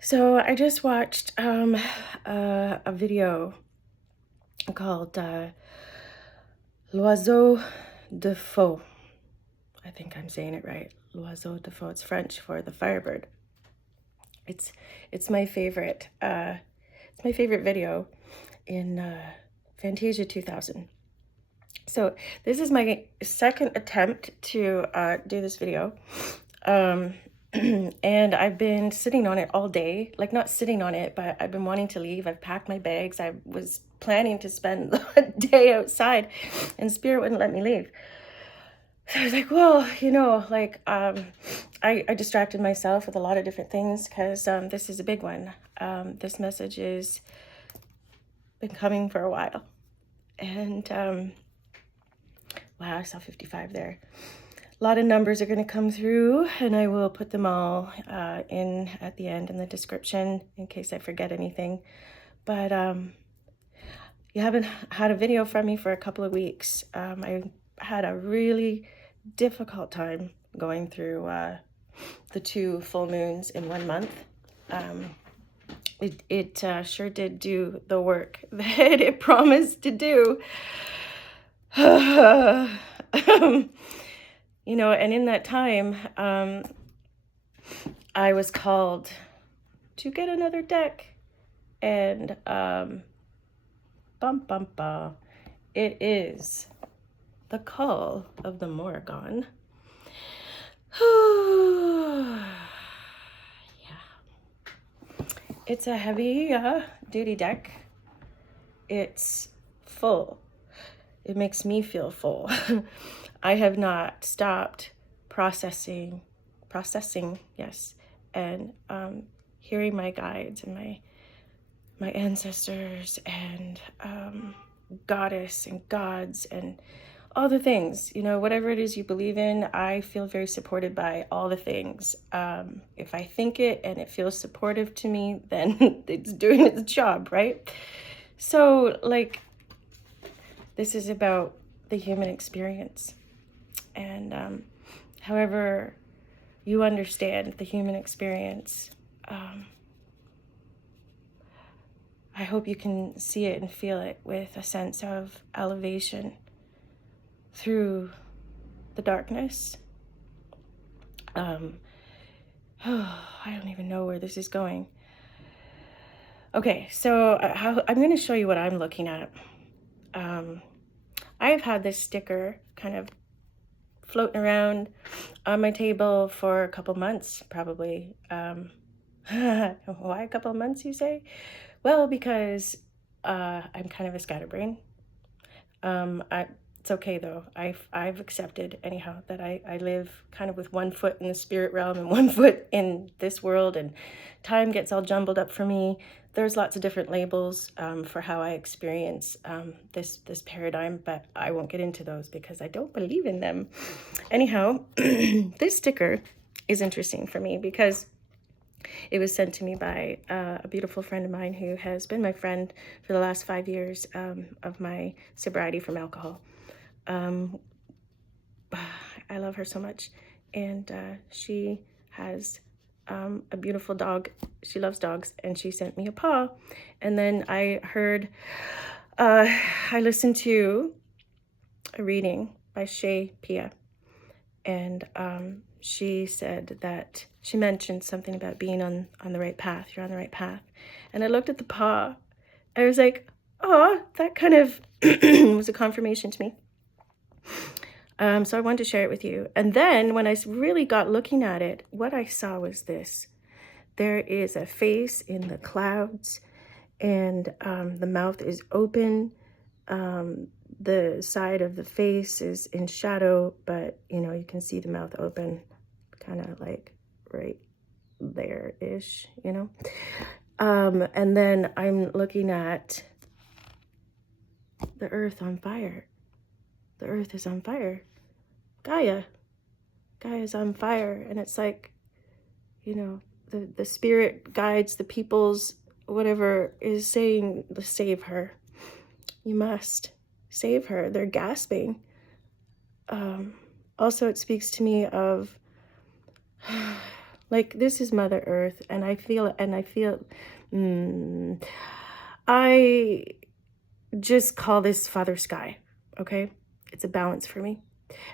So I just watched a video called L'Oiseau de Faux. I think I'm saying it right. L'Oiseau de Faux. It's French for the Firebird. It's my favorite. It's my favorite video in Fantasia 2000. So this is my second attempt to do this video. And I've been sitting on it all day, like not sitting on it, but I've been wanting to leave. I've packed my bags. I was planning to spend the day outside and Spirit wouldn't let me leave. So I was like, well, I distracted myself with a lot of different things because this is a big one. This message has been coming for a while. And wow, I saw 55 there. A lot of numbers are going to come through, and I will put them all in at the end in the description in case I forget anything. But you haven't had a video from me for a couple of weeks. I had a really difficult time going through the 2 full moons in 1 month. It sure did do the work that it promised to do. And in that time, I was called to get another deck, and it is the call of the Morrigan. Yeah, it's a heavy duty deck. It's full. It makes me feel full. I have not stopped processing, yes, and hearing my guides and my ancestors and goddess and gods and all the things, whatever it is you believe in. I feel very supported by all the things. If I think it and it feels supportive to me, then it's doing its job, right? So, this is about the human experience. And however you understand the human experience, I hope you can see it and feel it with a sense of elevation through the darkness. I don't even know where this is going. Okay, so I'm going to show you what I'm looking at. I've had this sticker kind of floating around on my table for a couple months, probably. Why a couple of months, you say? Well, because I'm kind of a scatterbrain. It's okay though. I've accepted anyhow that I live kind of with 1 foot in the spirit realm and 1 foot in this world, and time gets all jumbled up for me. There's lots of different labels for how I experience this paradigm, but I won't get into those because I don't believe in them. Anyhow, this sticker is interesting for me because it was sent to me by a beautiful friend of mine who has been my friend for the last 5 years of my sobriety from alcohol. I love her so much, and she has a beautiful dog. She loves dogs, and she sent me a paw. And then I listened to a reading by Shay Pia, and she said that she mentioned something about being on the right path. You're on the right path. And I looked at the paw. I was like, oh, that kind of was a confirmation to me. So I wanted to share it with you. And then when I really got looking at it, what I saw was this. There is a face in the clouds, and the mouth is open. The side of the face is in shadow, but you can see the mouth open, kind of like right there-ish, and then I'm looking at the earth on fire. The earth is on fire. Gaia's on fire, and it's like, the spirit guides, the people's whatever is saying, save her. You must save her. They're gasping. Also, it speaks to me of Like, this is Mother Earth, and I feel, I just call this Father Sky, okay? It's a balance for me.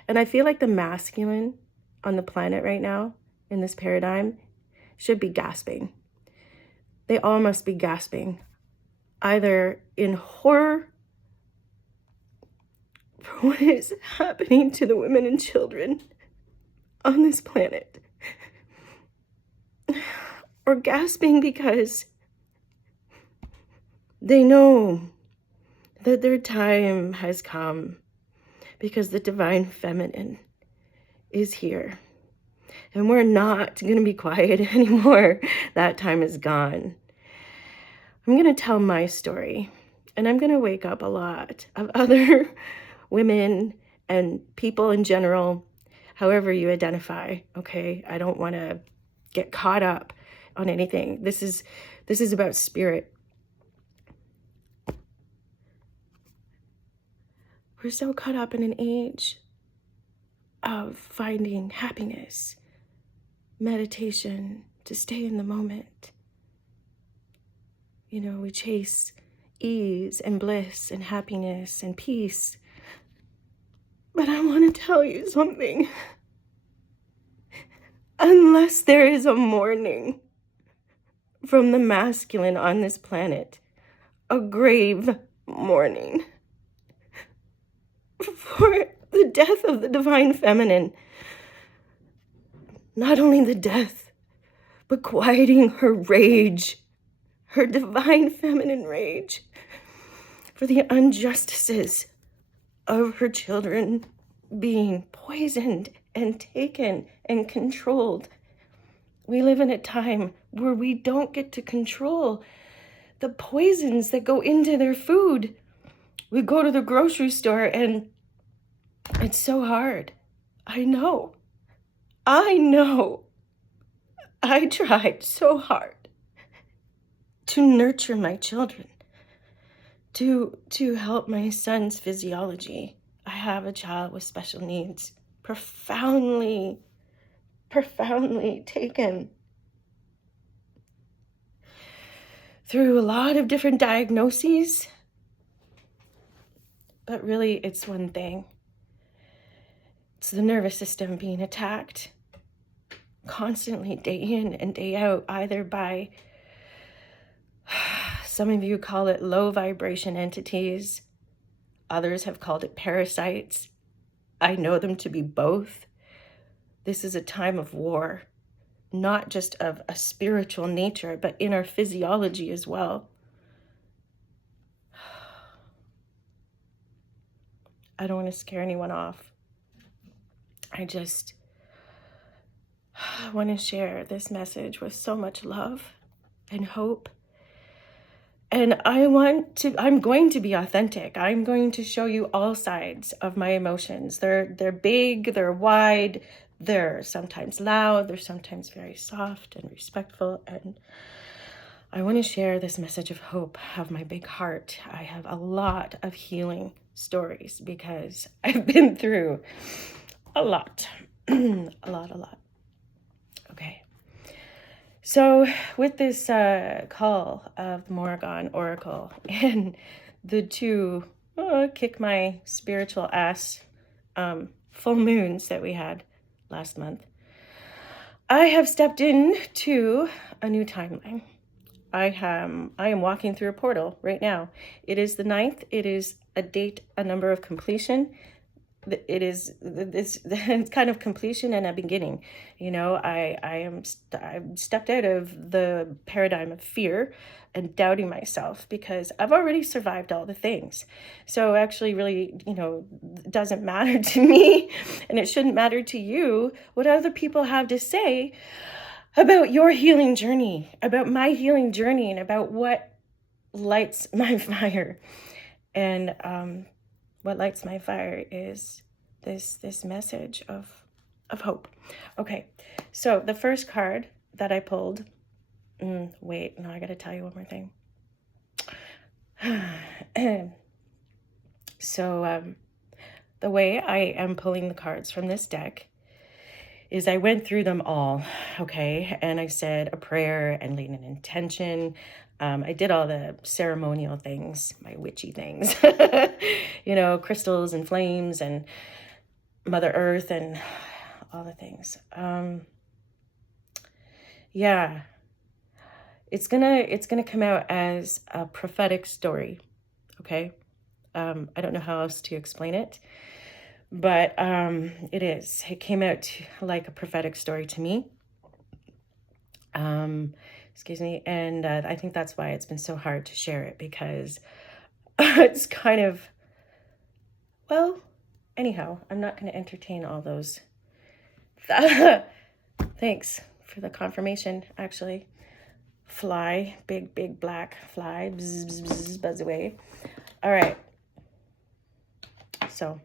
And I feel like the masculine on the planet right now, in this paradigm, should be gasping. They all must be gasping, either in horror for what is happening to the women and children on this planet, or gasping because they know that their time has come, because the divine feminine is here. And we're not going to be quiet anymore. That time is gone. I'm going to tell my story, and I'm going to wake up a lot of other women and people in general, however you identify, okay? I don't want to get caught up on anything. This is about spirit. We're so caught up in an age of finding happiness, meditation, to stay in the moment. You know, we chase ease and bliss and happiness and peace. But I want to tell you something. Unless there is a mourning from the masculine on this planet, a grave mourning for the death of the divine feminine, not only the death, but quieting her rage, her divine feminine rage, for the injustices of her children being poisoned and taken and controlled. We live in a time where we don't get to control the poisons that go into their food. We go to the grocery store and it's so hard. I know. I tried so hard to nurture my children, to help my son's physiology. I have a child with special needs, profoundly taken through a lot of different diagnoses. But really, it's one thing. It's the nervous system being attacked constantly, day in and day out, either by, some of you call it low vibration entities. Others have called it parasites. I know them to be both. This is a time of war, not just of a spiritual nature, but in our physiology as well. I don't want to scare anyone off. I just want to share this message with so much love and hope. And I'm going to be authentic. I'm going to show you all sides of my emotions. They're big, they're wide, they're sometimes loud, they're sometimes very soft and respectful. And I want to share this message of hope, of my big heart. I have a lot of healing stories because I've been through a lot. a lot. Okay. So with this call of the Morrigan Oracle and the two kick my spiritual ass full moons that we had last month, I have stepped into a new timeline. I am walking through a portal right now. It is the 9th. It is a number of completion. It is this kind of completion and a beginning. You know, I've stepped out of the paradigm of fear and doubting myself because I've already survived all the things. So actually really, you know, it doesn't matter to me, and it shouldn't matter to you what other people have to say about your healing journey, about my healing journey, and about what lights my fire. And what lights my fire is this message of hope. Okay, so the first card that I pulled, wait, no, I gotta tell you one more thing. So the way I am pulling the cards from this deck is I went through them all, okay? And I said a prayer and laid an intention. I did all the ceremonial things, my witchy things, you know, crystals and flames and Mother Earth and all the things. Yeah, it's gonna come out as a prophetic story, okay? I don't know how else to explain it, but it is. It came out like a prophetic story to me. Excuse me, and I think that's why it's been so hard to share it, because it's kind of, well, anyhow, I'm not going to entertain all those. Thanks for the confirmation, actually. Fly, big black fly, bzz, bzz, bzz, buzz away. All right. So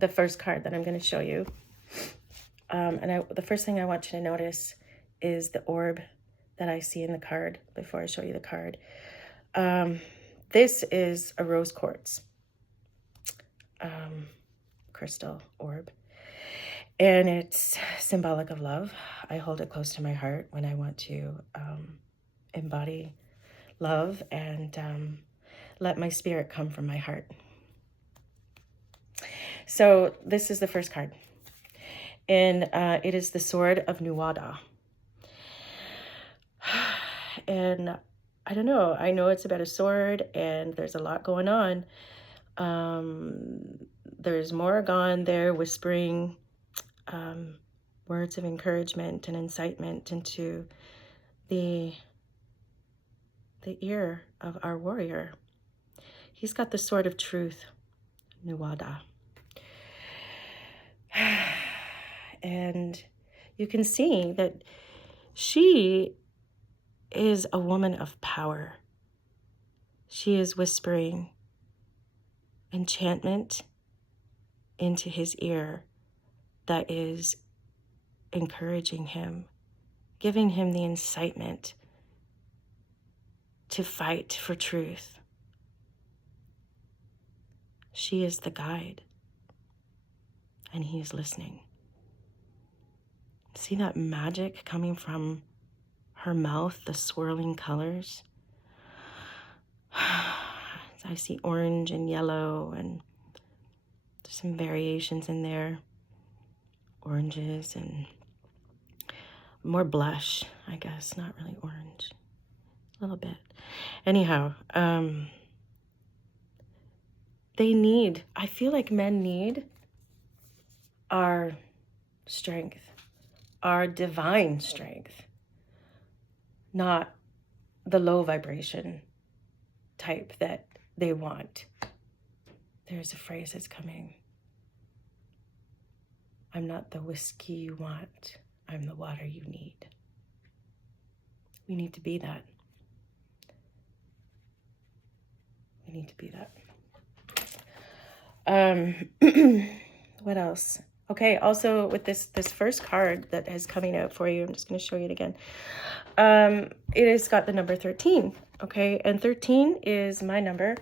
the first card that I'm going to show you, the first thing I want you to notice is the orb that I see in the card before I show you the card. This is a rose quartz crystal orb, and it's symbolic of love. I hold it close to my heart when I want to embody love and let my spirit come from my heart. So this is the first card, and it is the Sword of Nuada. And I don't know, I know it's about a sword and there's a lot going on. There's Morrigan there whispering words of encouragement and incitement into the ear of our warrior. He's got the Sword of Truth, Nuada. And you can see that she is a woman of power. She is whispering enchantment into his ear that is encouraging him, giving him the incitement to fight for truth. She is the guide, and he is listening. See that magic coming from her mouth, the swirling colors? I see orange and yellow, and there's some variations in there. Oranges and more blush, I guess, not really orange. A little bit. Anyhow, I feel like men need our strength, our divine strength, not the low vibration type that they want. There's a phrase that's coming. I'm not the whiskey you want. I'm the water you need. We need to be that. We need to be that. What else? Okay, also with this first card that is coming out for you, I'm just going to show you it again. It has got the number 13, okay? And 13 is my number.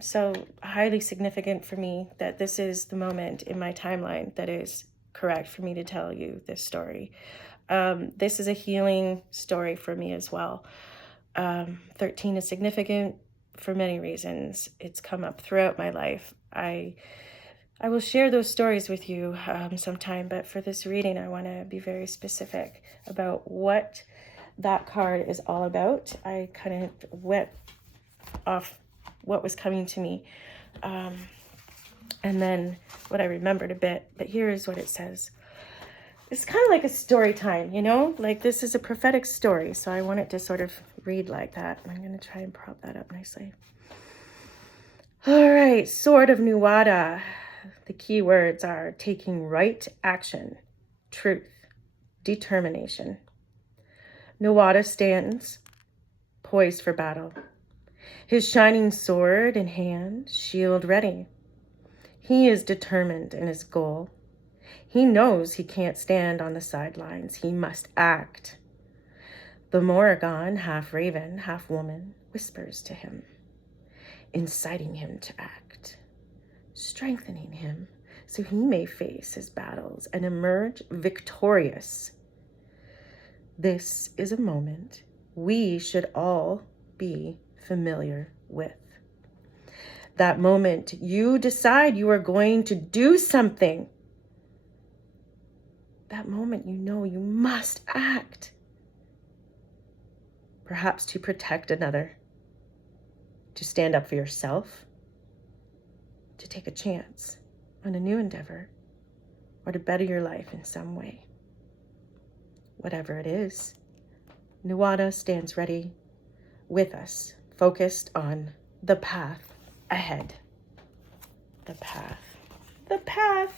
So highly significant for me that this is the moment in my timeline that is correct for me to tell you this story. This is a healing story for me as well. 13 is significant for many reasons. It's come up throughout my life. I will share those stories with you sometime, but for this reading, I want to be very specific about what that card is all about. I kind of went off what was coming to me, and then what I remembered a bit, but here is what it says. It's kind of like a story time, you know, like this is a prophetic story, so I want it to sort of read like that. I'm going to try and prop that up nicely. All right, Sword of Nuada. The key words are taking right action, truth, determination. Nuada stands poised for battle, his shining sword in hand, shield ready. He is determined in his goal. He knows he can't stand on the sidelines. He must act. The Morrigan, half raven, half woman, whispers to him, inciting him to act, strengthening him so he may face his battles and emerge victorious. This is a moment we should all be familiar with. That moment you decide you are going to do something. That moment you know you must act. Perhaps to protect another, to stand up for yourself, to take a chance on a new endeavor, or to better your life in some way. Whatever it is, Nuada stands ready with us, focused on the path ahead. The path. The path.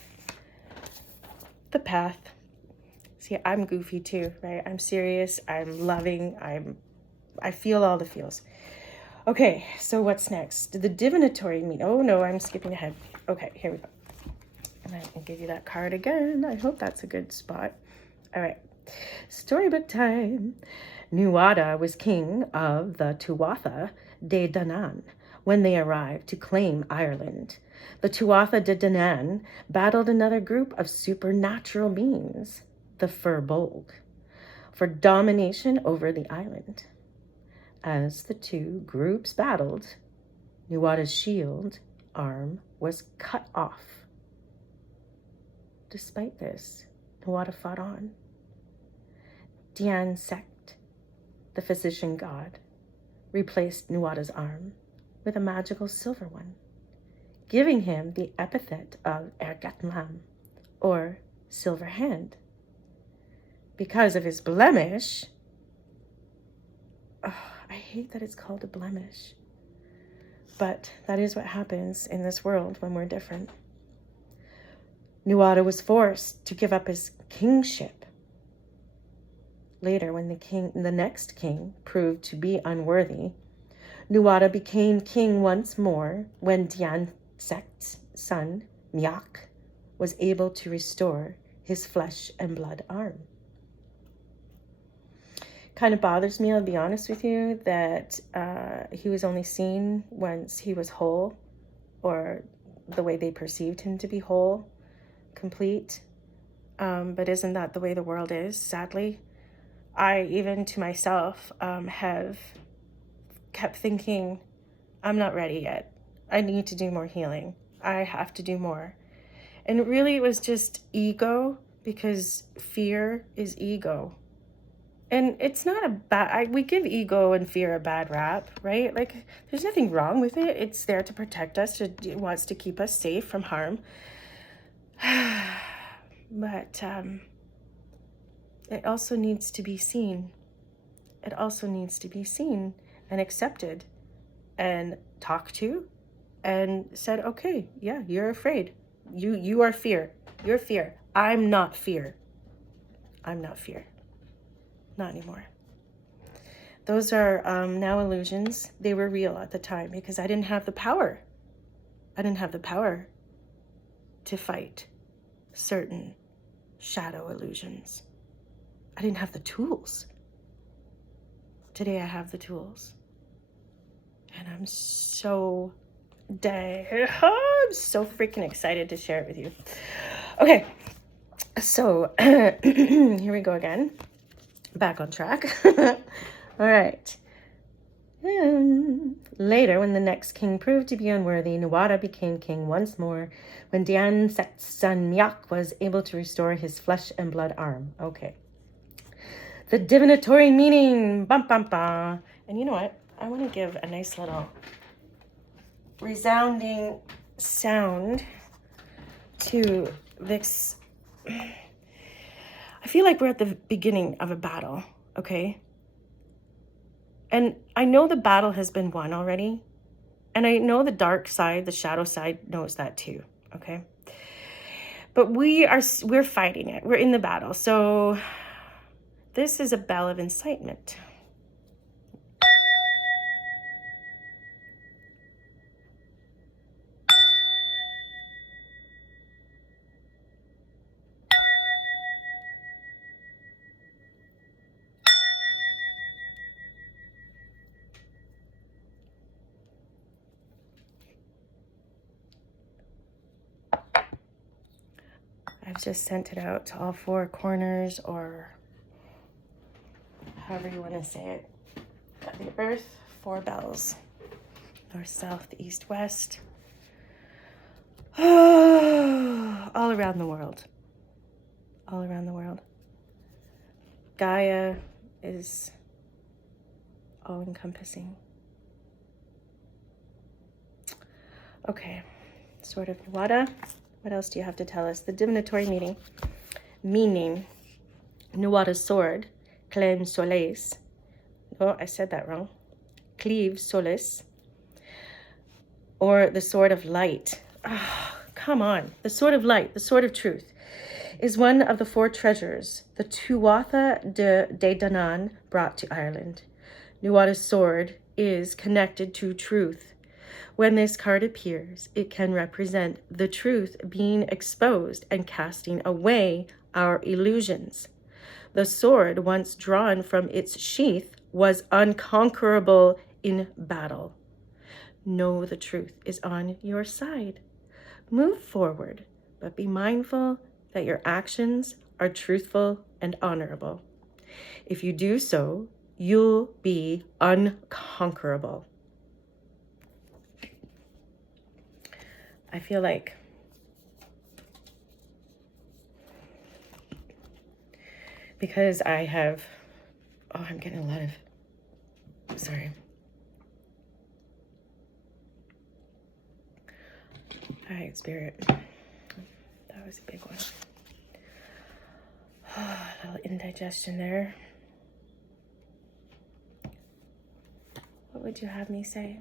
The path. See, I'm goofy too, right? I'm serious, I'm loving, I feel all the feels. Okay, so what's next? The divinatory mean. Oh no, I'm skipping ahead. Okay, here we go. And I can give you that card again. I hope that's a good spot. All right, storybook time. Nuada was king of the Tuatha de Danann when they arrived to claim Ireland. The Tuatha de Danann battled another group of supernatural beings, the Firbolg, for domination over the island. As the two groups battled, Nuada's shield arm was cut off. Despite this, Nuada fought on. Dian Sect, the physician god, replaced Nuada's arm with a magical silver one, giving him the epithet of Ergatlam, or silver hand. Because of his blemish, I hate that it's called a blemish, but that is what happens in this world when we're different. Nuada was forced to give up his kingship. Later, when the next king proved to be unworthy, Nuada became king once more when Dian Sect's son, Miak, was able to restore his flesh and blood arm. Kind of bothers me, I'll be honest with you, that he was only seen once he was whole, or the way they perceived him to be whole, complete. But isn't that the way the world is, sadly? I, even to myself, have kept thinking, I'm not ready yet. I need to do more healing. I have to do more. And really it was just ego, because fear is ego. And it's not a bad, we give ego and fear a bad rap, right? Like, there's nothing wrong with it. It's there to protect us. It wants to keep us safe from harm. But it also needs to be seen. It also needs to be seen and accepted and talked to and said, okay, yeah, you're afraid. You are fear. You're fear. I'm not fear. I'm not fear. Not anymore. Those are now illusions. They were real at the time because I didn't have the power. I didn't have the power to fight certain shadow illusions. I didn't have the tools. Today I have the tools. And I'm so I'm so freaking excited to share it with you. Okay, so here we go again. Back on track. All right. Later, when the next king proved to be unworthy, Nuada became king once more when Dian Sect's son Miak was able to restore his flesh and blood arm. Okay. The divinatory meaning. Bum, bum, bum. And you know what? I want to give a nice little resounding sound to this. I feel like we're at the beginning of a battle, okay? And I know the battle has been won already. And I know the dark side, the shadow side knows that too, okay? But we're fighting it. We're in the battle. So this is a bell of incitement. I've just sent it out to all four corners, or however you want to say it. Got the earth, 4 bells. North, south, east, west. All around the world. All around the world. Gaia is all-encompassing. Okay, Sword of Nuada. What else do you have to tell us? The divinatory meaning, Nuada's sword, Clem Solis. Oh, I said that wrong. Cleve Solis. Or the sword of light. Oh, come on. The sword of light, the sword of truth, is one of the 4 treasures the Tuatha de Danann brought to Ireland. Nuada's sword is connected to truth. When this card appears, it can represent the truth being exposed and casting away our illusions. The sword, once drawn from its sheath, was unconquerable in battle. Know the truth is on your side. Move forward, but be mindful that your actions are truthful and honorable. If you do so, you'll be unconquerable. I feel like because I have, I'm getting a lot of, sorry. All right, Spirit. That was a big one. A little indigestion there. What would you have me say?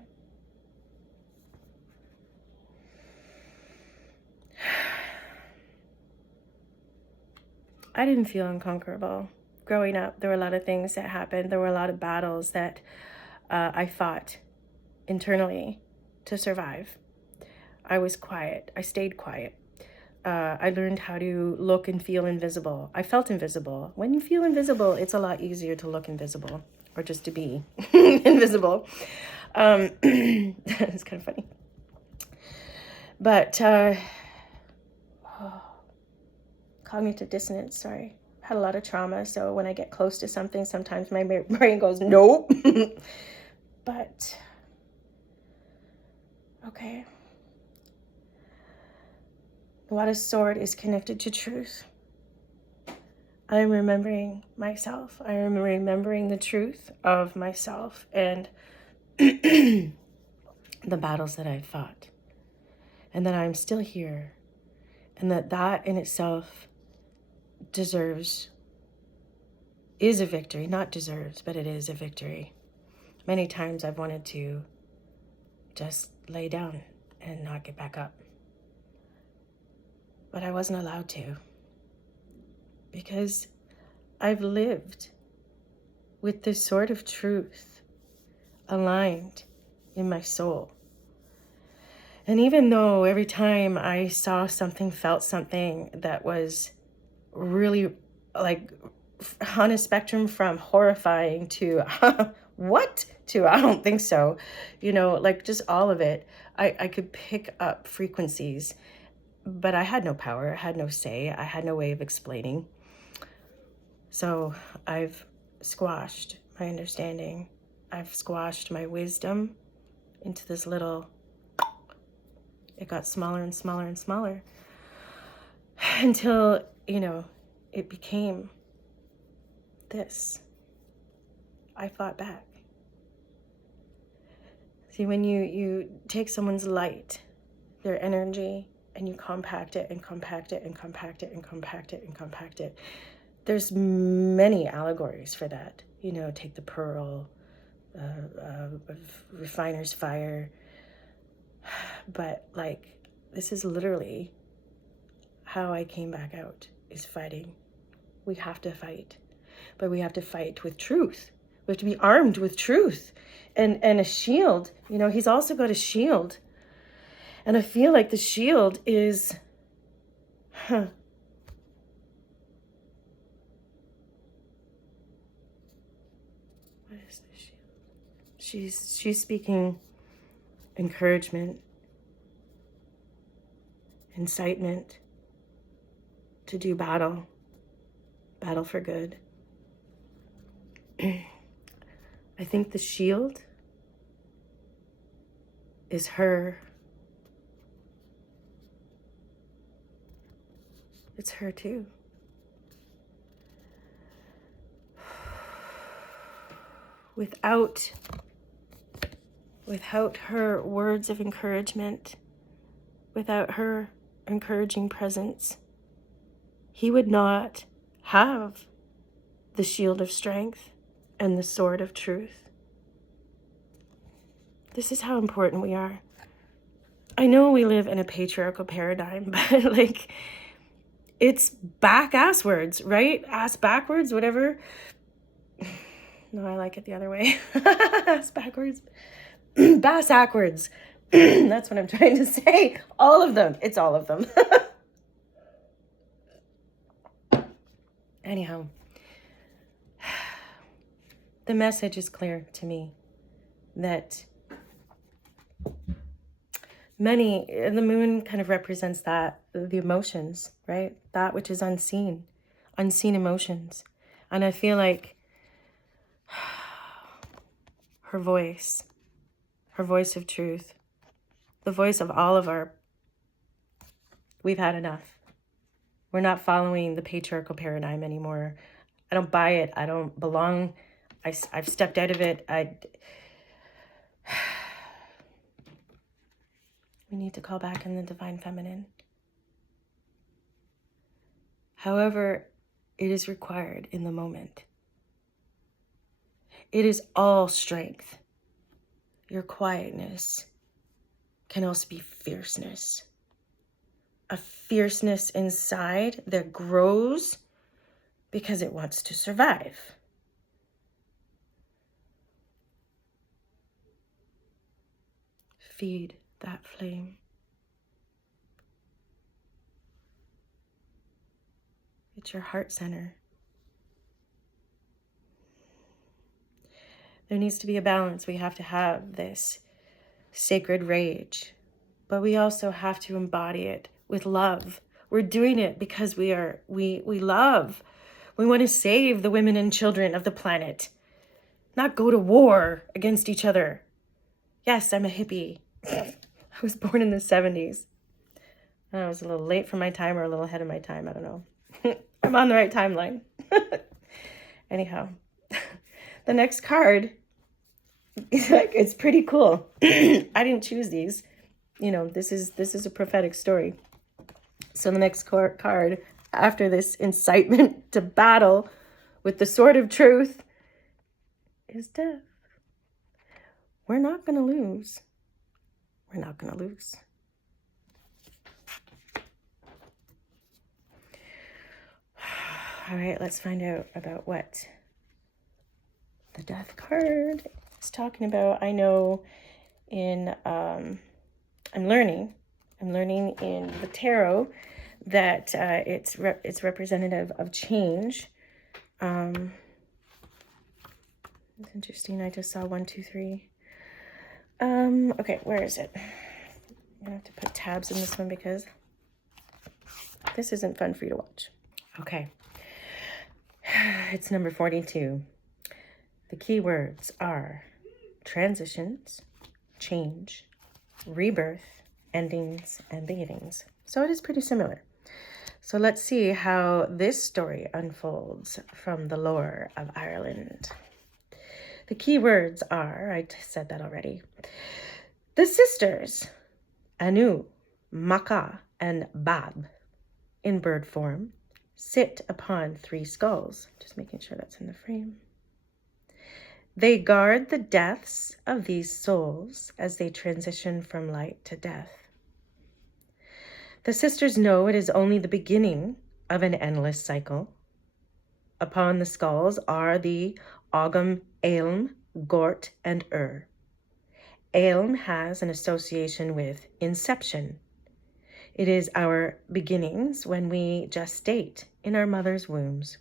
I didn't feel unconquerable. Growing up, there were a lot of things that happened. There were a lot of battles that I fought internally to survive. I was quiet. I stayed quiet. I learned how to look and feel invisible. I felt invisible. When you feel invisible, it's a lot easier to look invisible, or just to be invisible. It's kind of funny. But cognitive dissonance, sorry. Had a lot of trauma, so when I get close to something, sometimes my brain goes, nope. But, okay. Nuada's sword is connected to truth. I am remembering myself. I am remembering the truth of myself and the battles that I fought. And that I'm still here. And that in itself is a victory. Not deserves, but it is a victory. Many times I've wanted to just lay down and not get back up. But I wasn't allowed to. Because I've lived with this sort of truth aligned in my soul. And even though every time I saw something, felt something that was really like on a spectrum from horrifying to what to I don't think so, like just all of it, I could pick up frequencies, but I had no power, I had no say, I had no way of explaining. So I've squashed my understanding. I've squashed my wisdom into this little, it got smaller and smaller and smaller until, it became this. I fought back. See, when you take someone's light, their energy, and you compact it and compact it and compact it and compact it and compact it, there's many allegories for that. Take the pearl, refiner's fire. But this is literally how I came back out, is fighting. We have to fight, but we have to fight with truth. We have to be armed with truth and a shield. He's also got a shield. And I feel like the shield is, what is the shield? She's speaking encouragement, incitement, to do battle for good. I think the shield is her. It's her too. Without her words of encouragement, without her encouraging presence, he would not have the shield of strength and the sword of truth. This is how important we are. I know we live in a patriarchal paradigm, but like, it's back-ass words, right? Ass backwards, whatever. No, I like it the other way. Ass backwards. Bass backwards. That's what I'm trying to say. All of them. It's all of them. Anyhow, the message is clear to me that the moon kind of represents that, the emotions, right? That which is unseen emotions. And I feel like her voice of truth, the voice of all of we've had enough. We're not following the patriarchal paradigm anymore. I don't buy it. I don't belong. I've stepped out of it. We need to call back in the divine feminine. However, it is required in the moment. It is all strength. Your quietness can also be fierceness. A fierceness inside that grows because it wants to survive. Feed that flame. It's your heart center. There needs to be a balance. We have to have this sacred rage, but we also have to embody it with love. We're doing it because we love. We want to save the women and children of the planet, not go to war against each other. Yes, I'm a hippie. I was born in the 70s. I was a little late for my time or a little ahead of my time. I don't know. I'm on the right timeline. Anyhow, the next card, it's pretty cool. I didn't choose these. This is a prophetic story. So the next card, after this incitement to battle with the sword of truth, is death. We're not going to lose. We're not going to lose. All right, let's find out about what the death card is talking about. I know I'm learning in the tarot that it's representative of change. It's interesting. I just saw 1, 2, 3. Okay, where is it? I'm gonna have to put tabs in this one because this isn't fun for you to watch. Okay. It's number 42. The key words are transitions, change, rebirth, endings, and beginnings. So it is pretty similar. So let's see how this story unfolds from the lore of Ireland. The key words are, I said that already, the sisters, Anu, Maka, and Bab, in bird form, sit upon 3 skulls. Just making sure that's in the frame. They guard the deaths of these souls as they transition from light to death. The sisters know it is only the beginning of an endless cycle. Upon the skulls are the Ogam, Ailm, Gort, and Ailm has an association with inception. It is our beginnings when we gestate in our mother's wombs.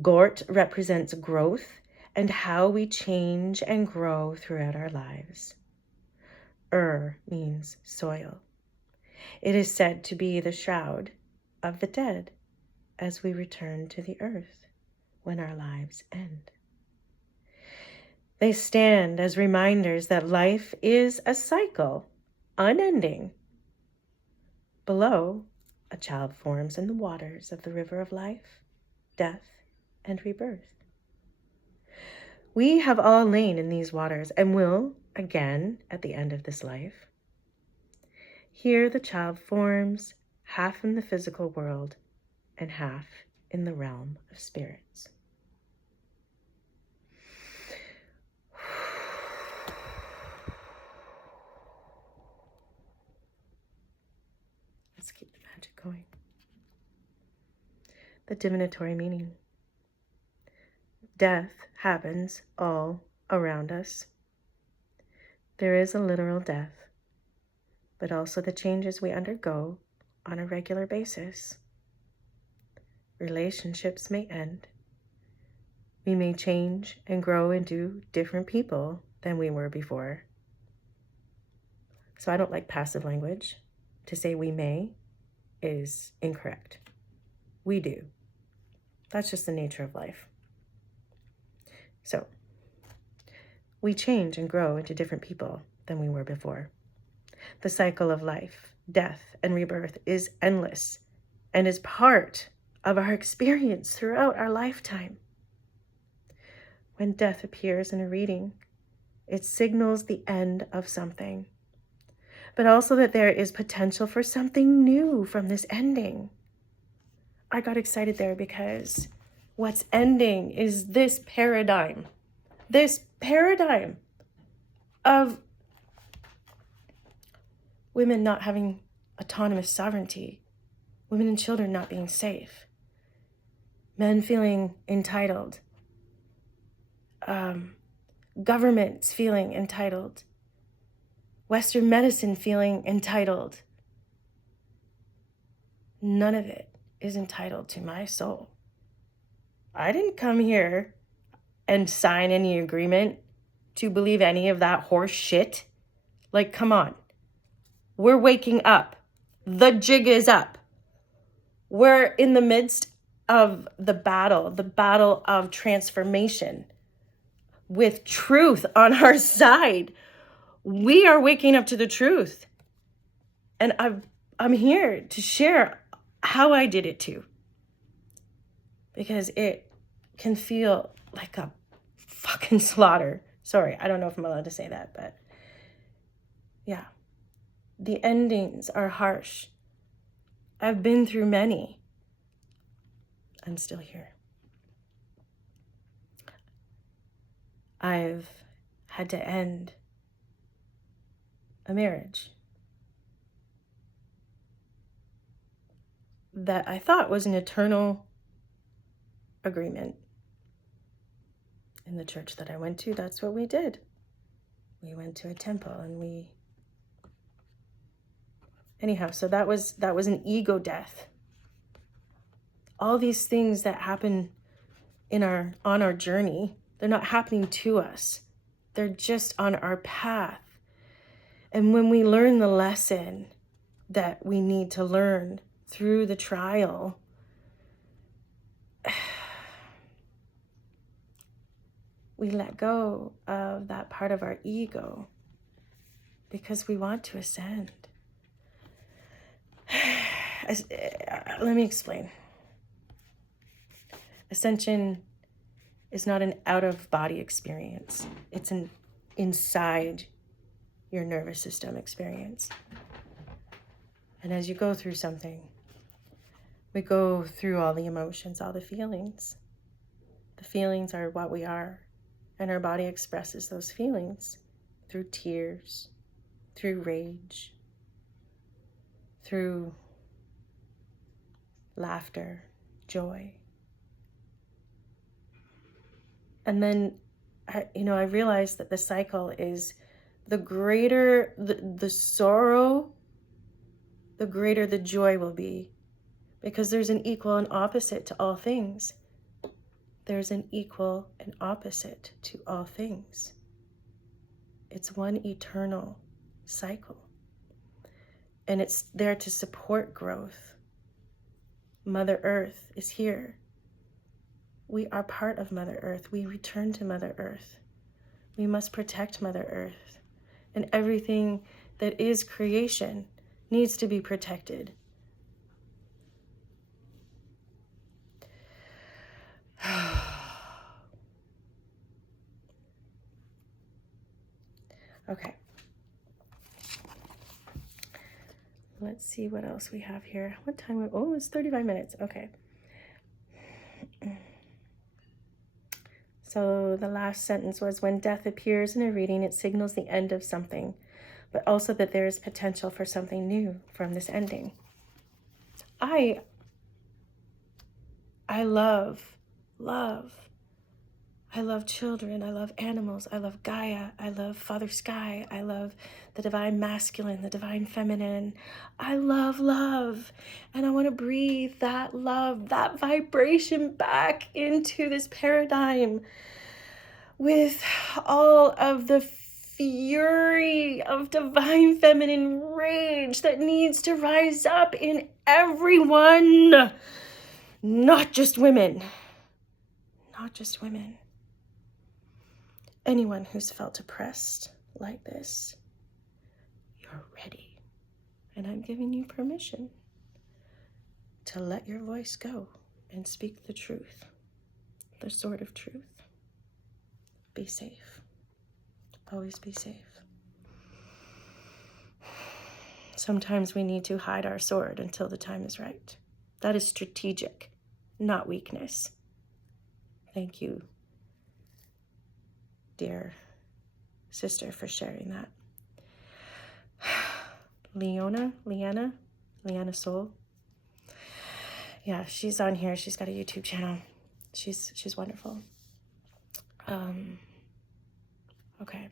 Gort represents growth and how we change and grow throughout our lives. Means soil. It is said to be the shroud of the dead as we return to the earth when our lives end. They stand as reminders that life is a cycle, unending. Below, a child forms in the waters of the river of life, death, and rebirth. We have all lain in these waters and will, again, at the end of this life. Here the child forms, half in the physical world and half in the realm of spirits. Let's keep the magic going. The divinatory meaning. Death happens all around us. There is a literal death, but also the changes we undergo on a regular basis. Relationships may end. We may change and grow into different people than we were before. So I don't like passive language. To say we may is incorrect. We do. That's just the nature of life. So we change and grow into different people than we were before. The cycle of life, death, and rebirth is endless and is part of our experience throughout our lifetime. When death appears in a reading, it signals the end of something, but also that there is potential for something new from this ending. I got excited there because what's ending is this paradigm of women not having autonomous sovereignty, women and children not being safe, men feeling entitled, governments feeling entitled, Western medicine feeling entitled. None of it is entitled to my soul. I didn't come here and sign any agreement to believe any of that horse shit. Like, come on. We're waking up. The jig is up. We're in the midst of the battle of transformation. With truth on our side. We are waking up to the truth. And I'm here to share how I did it too. Because it can feel like a fucking slaughter. Sorry, I don't know if I'm allowed to say that, but yeah. The endings are harsh. I've been through many. I'm still here. I've had to end a marriage that I thought was an eternal agreement. In the church that I went to, that's what we did. We went to a temple and anyhow, so that was an ego death. All these things that happen on our journey, they're not happening to us. They're just on our path. And when we learn the lesson that we need to learn through the trial, we let go of that part of our ego because we want to ascend. Let me explain. Ascension is not an out-of-body experience. It's an inside your nervous system experience. And as you go through something, we go through all the emotions, all the feelings. The feelings are what we are, and our body expresses those feelings through tears, through rage, through laughter, joy. And then, I realized that the cycle is the greater the sorrow, the greater the joy will be. Because there's an equal and opposite to all things. There's an equal and opposite to all things. It's one eternal cycle. And it's there to support growth. Mother Earth is here. We are part of Mother Earth. We return to Mother Earth. We must protect Mother Earth. And everything that is creation needs to be protected. Okay. Let's see what else we have here. What time? Oh, it's 35 minutes. Okay. So the last sentence was, when death appears in a reading, it signals the end of something, but also that there is potential for something new from this ending. I love. I love children. I love animals. I love Gaia. I love Father Sky. I love the divine masculine, the divine feminine. I love love. And I want to breathe that love, that vibration back into this paradigm with all of the fury of divine feminine rage that needs to rise up in everyone, not just women. Not just women. Anyone who's felt oppressed like this, you're ready. And I'm giving you permission to let your voice go and speak the truth, the sword of truth. Be safe. Always be safe. Sometimes we need to hide our sword until the time is right. That is strategic, not weakness. Thank you, dear sister, for sharing that. Leanna Soul. Yeah, she's on here. She's got a YouTube channel. She's wonderful. Okay.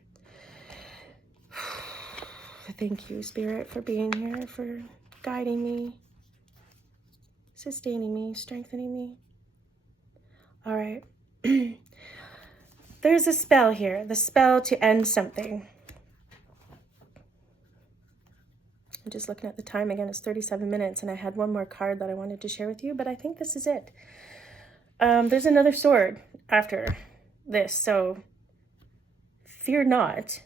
Thank you, Spirit, for being here, for guiding me, sustaining me, strengthening me. All right. There's a spell here, the spell to end something. I'm just looking at the time again. It's 37 minutes, and I had one more card that I wanted to share with you, but I think this is it. There's another sword after this, so fear not.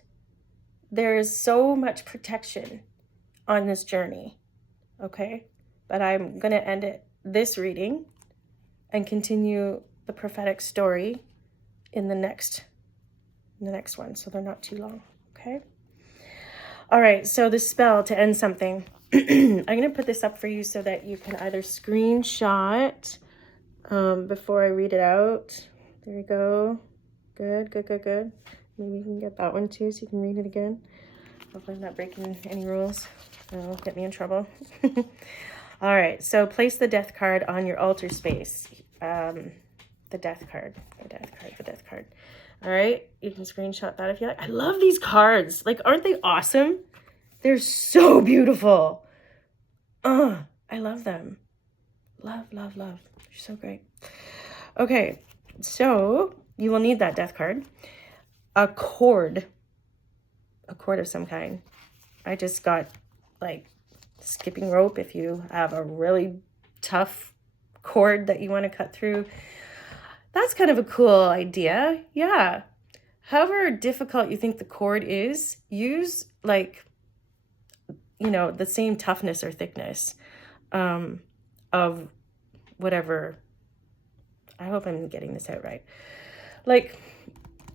There is so much protection on this journey, okay? But I'm going to end this reading and continue the prophetic story in the next one, so they're not too long, okay? All right, so the spell to end something. I'm going to put this up for you so that you can either screenshot before I read it out. There we go. Good. Maybe you can get that one too so you can read it again. Hopefully I'm not breaking any rules. That'll get me in trouble. All right, so place the death card on your altar space. The death card. All right, you can screenshot that if you like. I love these cards. Like, aren't they awesome? They're so beautiful. I love them. Love. They're so great. Okay, so you will need that death card. A cord of some kind. I just got like skipping rope if you have a really tough cord that you want to cut through. That's kind of a cool idea. Yeah. However difficult you think the cord is, use like, the same toughness or thickness of whatever. I hope I'm getting this out right. Like,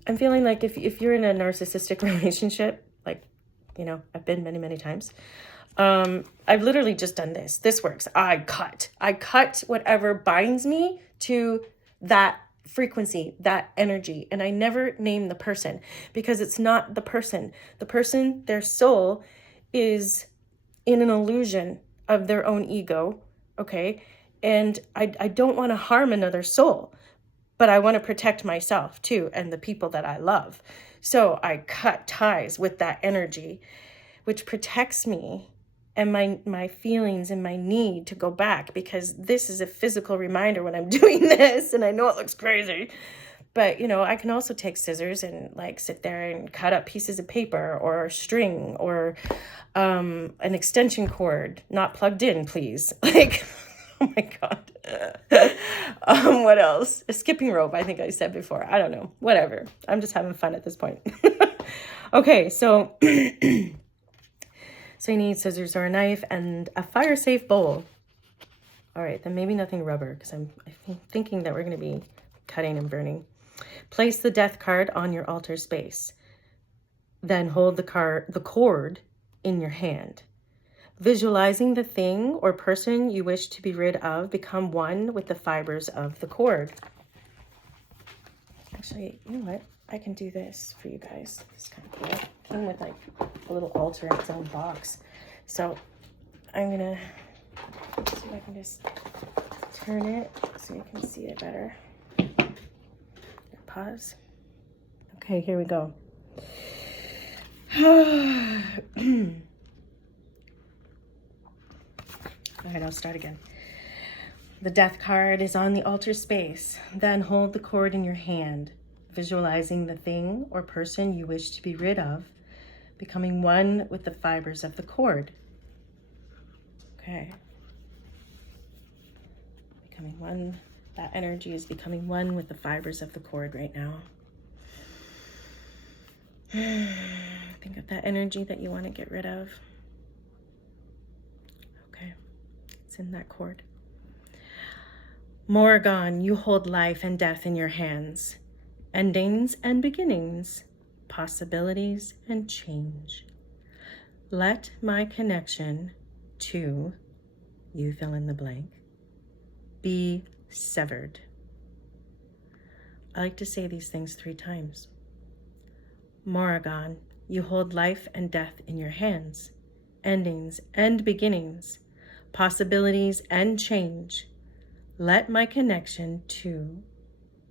I'm feeling like if you're in a narcissistic relationship, like, I've been many, many times. I've literally just done this. This works. I cut whatever binds me to that frequency, that energy. And I never name the person because it's not the person. The person, their soul is in an illusion of their own ego. Okay. And I don't want to harm another soul, but I want to protect myself too and the people that I love. So I cut ties with that energy, which protects me and my feelings and my need to go back, because this is a physical reminder when I'm doing this, and I know it looks crazy, but I can also take scissors and like sit there and cut up pieces of paper or string or an extension cord, not plugged in, please. Like, Oh my God. What else? A skipping rope, I think I said before. I don't know. Whatever. I'm just having fun at this point. Okay, so so you need scissors or a knife and a fire-safe bowl. All right, then maybe nothing rubber, because I'm thinking that we're going to be cutting and burning. Place the death card on your altar space. Then hold the cord in your hand. Visualizing the thing or person you wish to be rid of, become one with the fibers of the cord. Actually, you know what? I can do this for you guys. It's kind of cool. Came with like a little altar in its own box. So I'm gonna see if I can just turn it so you can see it better. Pause. Okay, here we go. All right, I'll start again. The death card is on the altar space. Then hold the cord in your hand, visualizing the thing or person you wish to be rid of, becoming one with the fibers of the cord. Okay. Becoming one. That energy is becoming one with the fibers of the cord right now. Think of that energy that you want to get rid of. Okay. It's in that cord. Morrigan, you hold life and death in your hands, endings and beginnings, possibilities and change. Let my connection to, you fill in the blank, be severed. I like to say these things 3 times. Morrigan, you hold life and death in your hands, endings and beginnings, possibilities and change. Let my connection to,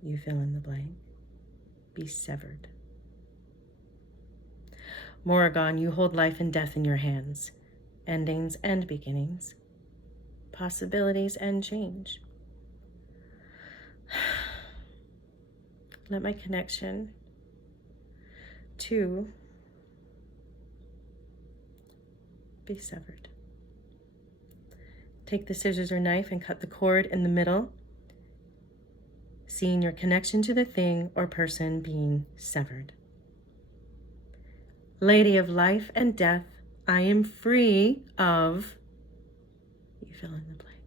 you fill in the blank, be severed. Morrigan, you hold life and death in your hands, endings and beginnings, possibilities and change. Let my connection to be severed. Take the scissors or knife and cut the cord in the middle, seeing your connection to the thing or person being severed. Lady of life and death, I am free of, you fill in the blank.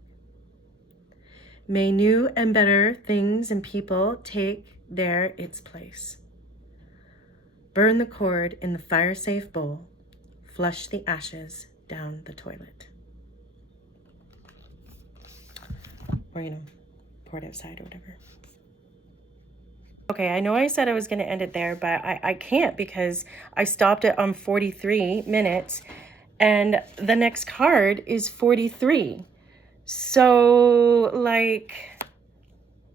May new and better things and people take its place. Burn the cord in the fire-safe bowl. Flush the ashes down the toilet. Or, pour it outside or whatever. Okay, I know I said I was going to end it there, but I can't because I stopped it on 43 minutes and the next card is 43. So,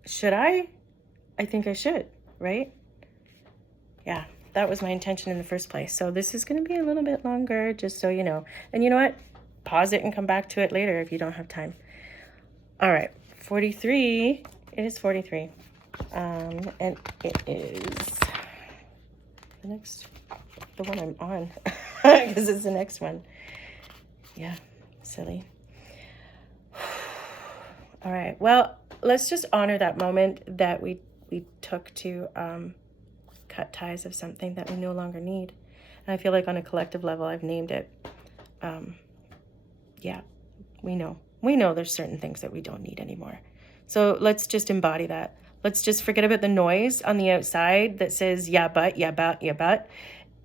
should I? I think I should, right? Yeah, that was my intention in the first place. So this is going to be a little bit longer, just so you know. And you know what? Pause it and come back to it later if you don't have time. All right, 43. It is 43. And it is the one I'm on, because it's the next one. Yeah, silly. All right, well, let's just honor that moment that we took to cut ties of something that we no longer need. And I feel like on a collective level, I've named it. Yeah, we know there's certain things that we don't need anymore. So let's just embody that. Let's just forget about the noise on the outside that says, yeah, but,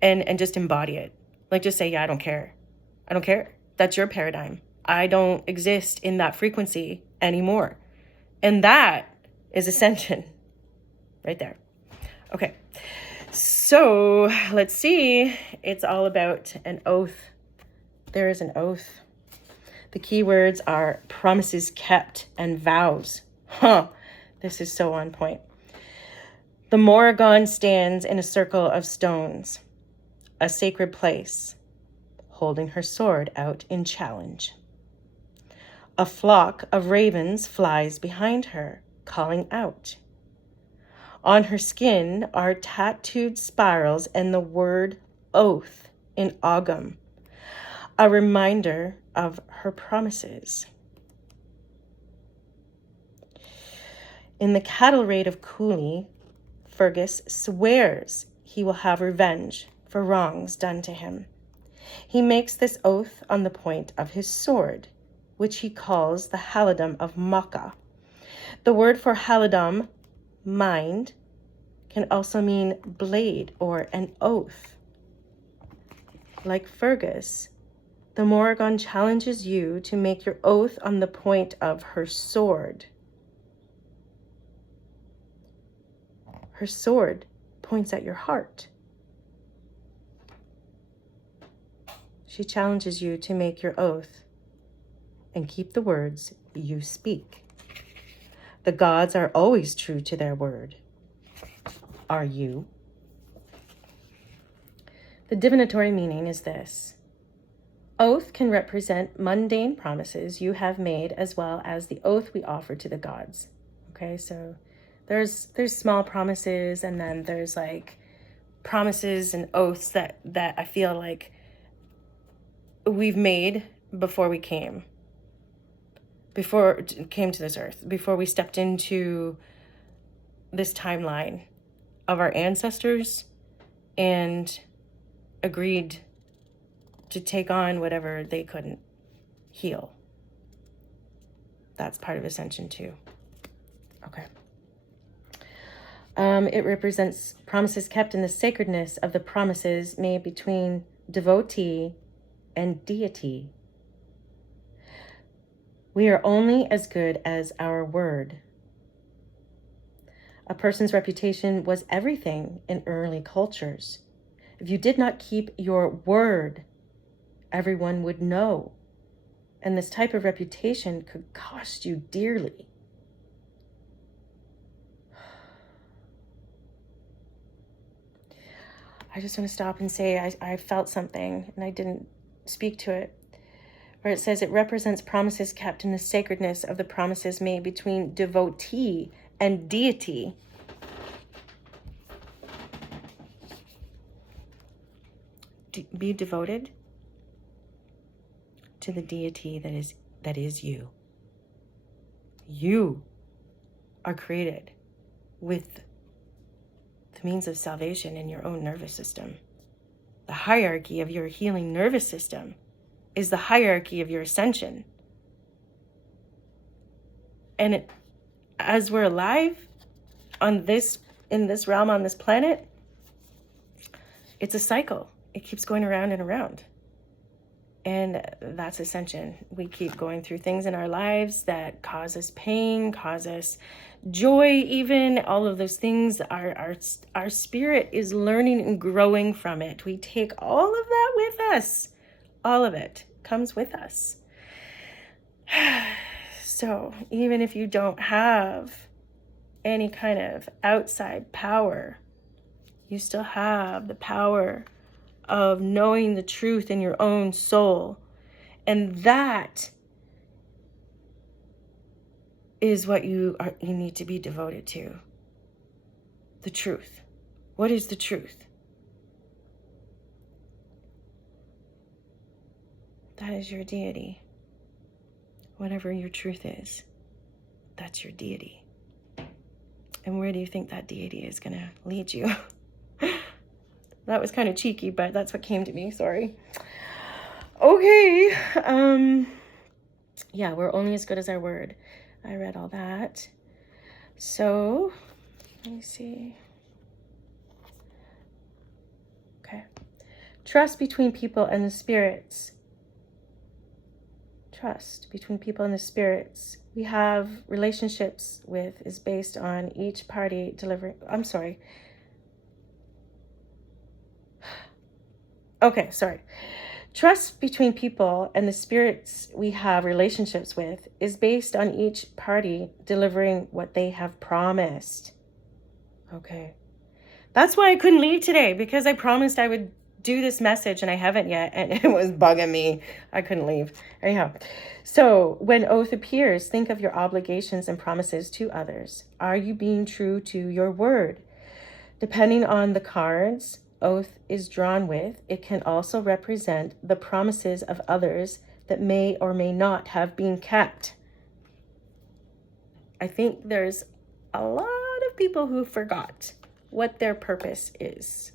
and just embody it. Just say, yeah, I don't care. I don't care. That's your paradigm. I don't exist in that frequency anymore. And that is ascension right there. Okay. So let's see. It's all about an oath. There is an oath. The key words are promises kept and vows. This is so on point. The Morrigan stands in a circle of stones, a sacred place, holding her sword out in challenge. A flock of ravens flies behind her, calling out. On her skin are tattooed spirals and the word oath in Ogham, a reminder of her promises. In the cattle raid of Cooley, Fergus swears he will have revenge for wrongs done to him. He makes this oath on the point of his sword, which he calls the halidom of Macha. The word for halidom, mind, can also mean blade or an oath. Like Fergus, the Morrigan challenges you to make your oath on the point of her sword. Her sword points at your heart. She challenges you to make your oath and keep the words you speak. The gods are always true to their word. Are you? The divinatory meaning is this. Oath can represent mundane promises you have made as well as the oath we offer to the gods. Okay, so there's small promises, and then there's like promises and oaths that I feel like we've made before we came to this earth, before we stepped into this timeline of our ancestors and agreed to take on whatever they couldn't heal. That's part of ascension too. Okay. It represents promises kept in the sacredness of the promises made between devotee and deity. We are only as good as our word. A person's reputation was everything in early cultures. If you did not keep your word, everyone would know. And this type of reputation could cost you dearly. I just want to stop and say I felt something and I didn't speak to it. Where it says it represents promises kept in the sacredness of the promises made between devotee and deity. Be devoted to the deity that is you. You are created with the means of salvation in your own nervous system. The hierarchy of your healing nervous system is the hierarchy of your ascension. And as we're alive in this realm, on this planet, it's a cycle. It keeps going around and around. And that's ascension. We keep going through things in our lives that cause us pain, cause us joy, even all of those things. Our spirit is learning and growing from it. We take all of that with us. All of it comes with us. So even if you don't have any kind of outside power, you still have the power of knowing the truth in your own soul. And that is what you need to be devoted to. The truth. What is the truth? That is your deity. Whatever your truth is, that's your deity. And where do you think that deity is going to lead you? That was kind of cheeky, but that's what came to me. Sorry. Okay. Yeah, we're only as good as our word. I read all that. So, let me see. Okay. Trust between people and the spirits. Trust between people and the spirits we have relationships with is based on each party delivering. I'm sorry. Okay, sorry. Trust between people and the spirits we have relationships with is based on each party delivering what they have promised. Okay. That's why I couldn't leave today, because I promised I would do this message and I haven't yet, and it was bugging me. I couldn't leave. Anyhow, so when oath appears, think of your obligations and promises to others. Are you being true to your word? Depending on the cards oath is drawn with, it can also represent the promises of others that may or may not have been kept. I think there's a lot of people who forgot what their purpose is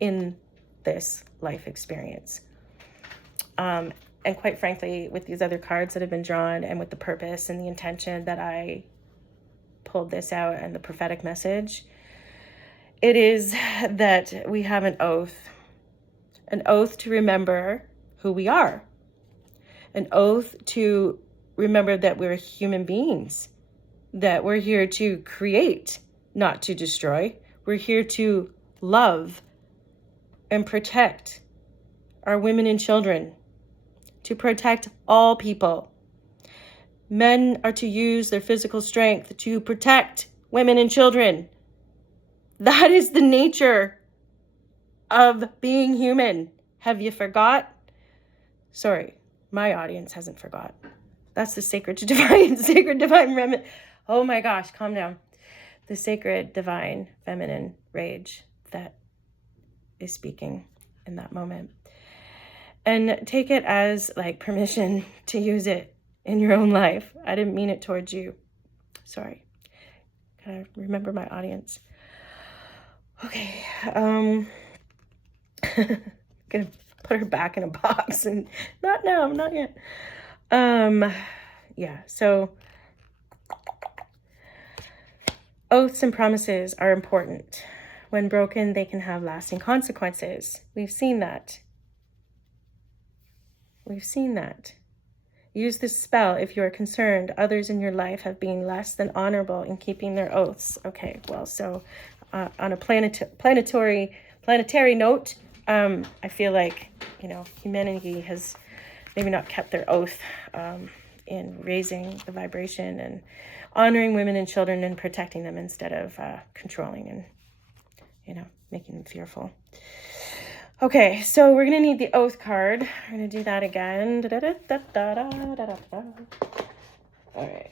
in this life experience. And quite frankly, with these other cards that have been drawn and with the purpose and the intention that I pulled this out and the prophetic message, it is that we have an oath to remember who we are, an oath to remember that we're human beings, that we're here to create, not to destroy. We're here to love and protect our women and children, to protect all people. Men are to use their physical strength to protect women and children. That is the nature of being human. Have you forgot? Sorry, my audience hasn't forgot. That's the sacred divine remnant. Oh my gosh, calm down. The sacred divine feminine rage that is speaking in that moment. And take it as like permission to use it in your own life. I didn't mean it towards you. Sorry. Gotta remember my audience. Okay. Gonna put her back in a box and not now, not yet. Yeah, so oaths and promises are important. When broken, they can have lasting consequences. We've seen that. Use this spell if you are concerned others in your life have been less than honorable in keeping their oaths. Okay, well, so on a planetary note, I feel like, humanity has maybe not kept their oath in raising the vibration and honoring women and children and protecting them instead of controlling and, making them fearful. Okay, so we're going to need the oath card. We're going to do that again. All right,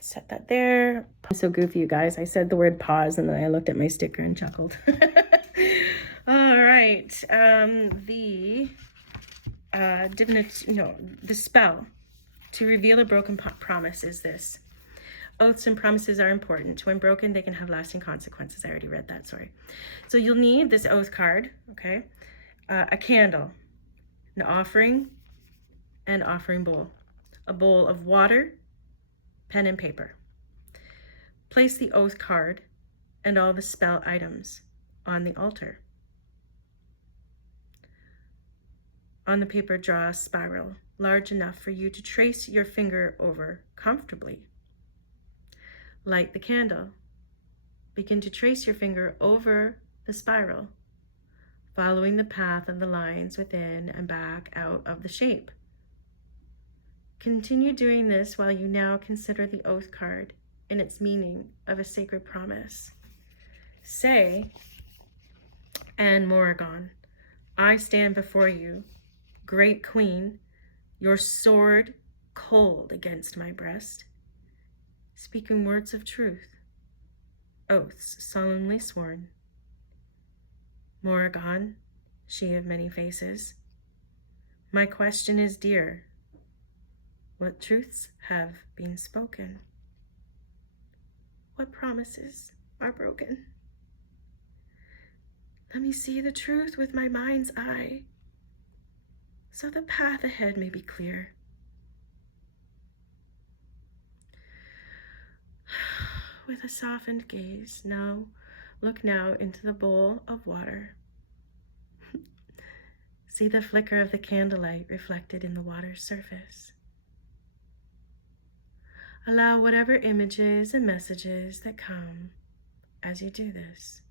set that there. I'm so goofy, you guys. I said the word pause and then I looked at my sticker and chuckled. All right, the spell to reveal a broken promise is this. Oaths and promises are important. When broken, they can have lasting consequences. I already read that, sorry. So you'll need this oath card, okay? A candle, an offering bowl, a bowl of water, pen and paper. Place the oath card and all the spell items on the altar. On the paper, draw a spiral large enough for you to trace your finger over comfortably. Light the candle. Begin to trace your finger over the spiral, following the path of the lines within and back out of the shape. Continue doing this while you now consider the oath card in its meaning of a sacred promise. Say, "And Morrigan, I stand before you, great queen, your sword cold against my breast, speaking words of truth, oaths solemnly sworn. Morrigan, she of many faces, my question is dear. What truths have been spoken? What promises are broken? Let me see the truth with my mind's eye, so the path ahead may be clear. With a softened gaze, look now into the bowl of water. See the flicker of the candlelight reflected in the water's surface. Allow whatever images and messages that come as you do this.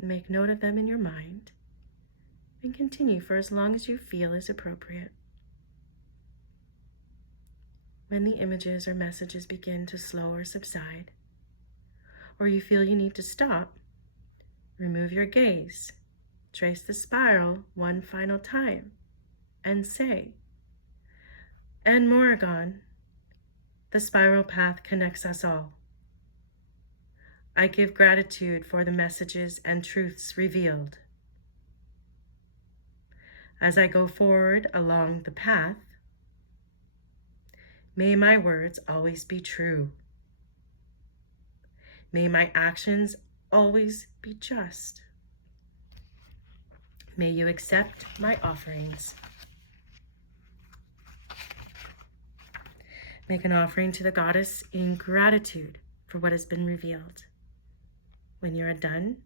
Make note of them in your mind and continue for as long as you feel is appropriate. When the images or messages begin to slow or subside, or you feel you need to stop, remove your gaze, trace the spiral one final time, and say, "And Morrigan, the spiral path connects us all. I give gratitude for the messages and truths revealed. As I go forward along the path, May my words always be true. May my actions always be just. May you accept my offerings. Make an offering to the goddess in gratitude for what has been revealed. When you are done,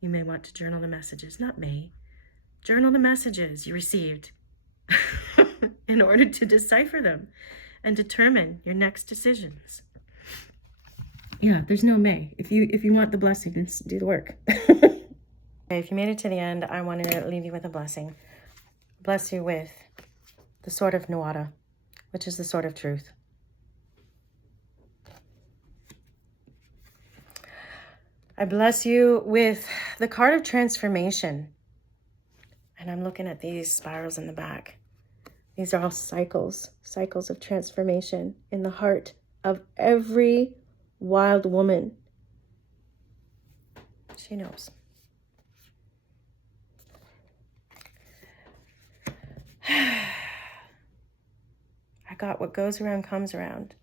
you may want to journal the messages, not may. Journal the messages you received in order to decipher them and determine your next decisions. Yeah, there's no may. If you want the blessing, do the work. Okay, if you made it to the end, I want to leave you with a blessing. Bless you with the sword of Nuada, which is the sword of truth. I bless you with the card of transformation. And I'm looking at these spirals in the back. These are all cycles of transformation in the heart of every wild woman. She knows. I got what goes around comes around.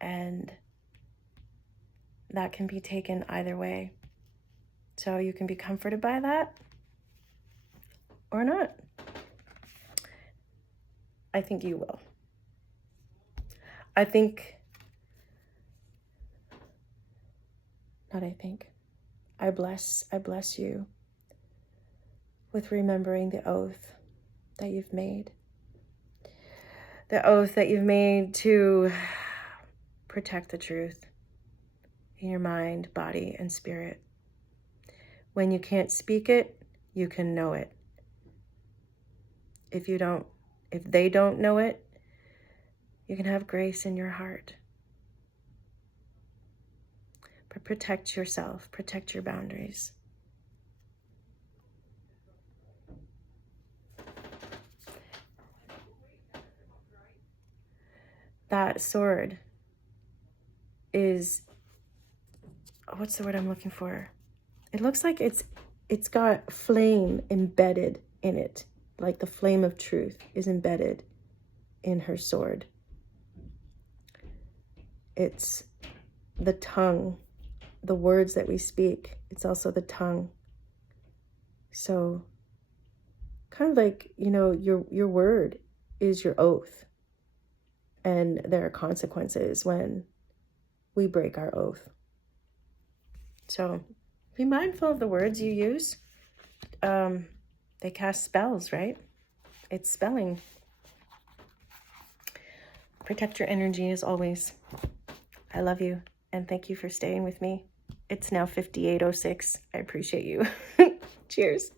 And that can be taken either way. So you can be comforted by that or not. I think you will. I bless you with remembering the oath that you've made. The oath that you've made to protect the truth in your mind, body, and spirit. When you can't speak it, you can know it. If they don't know it, you can have grace in your heart. But protect yourself, protect your boundaries. That sword is, what's the word I'm looking for? It looks like it's got flame embedded in it, like the flame of truth is embedded in her sword. It's the tongue, the words that we speak. It's also the tongue. So kind of like, your word is your oath. And there are consequences when we break our oath. So be mindful of the words you use. They cast spells, right? It's spelling. Protect your energy as always. I love you, and thank you for staying with me. It's now 58:06. I appreciate you. Cheers.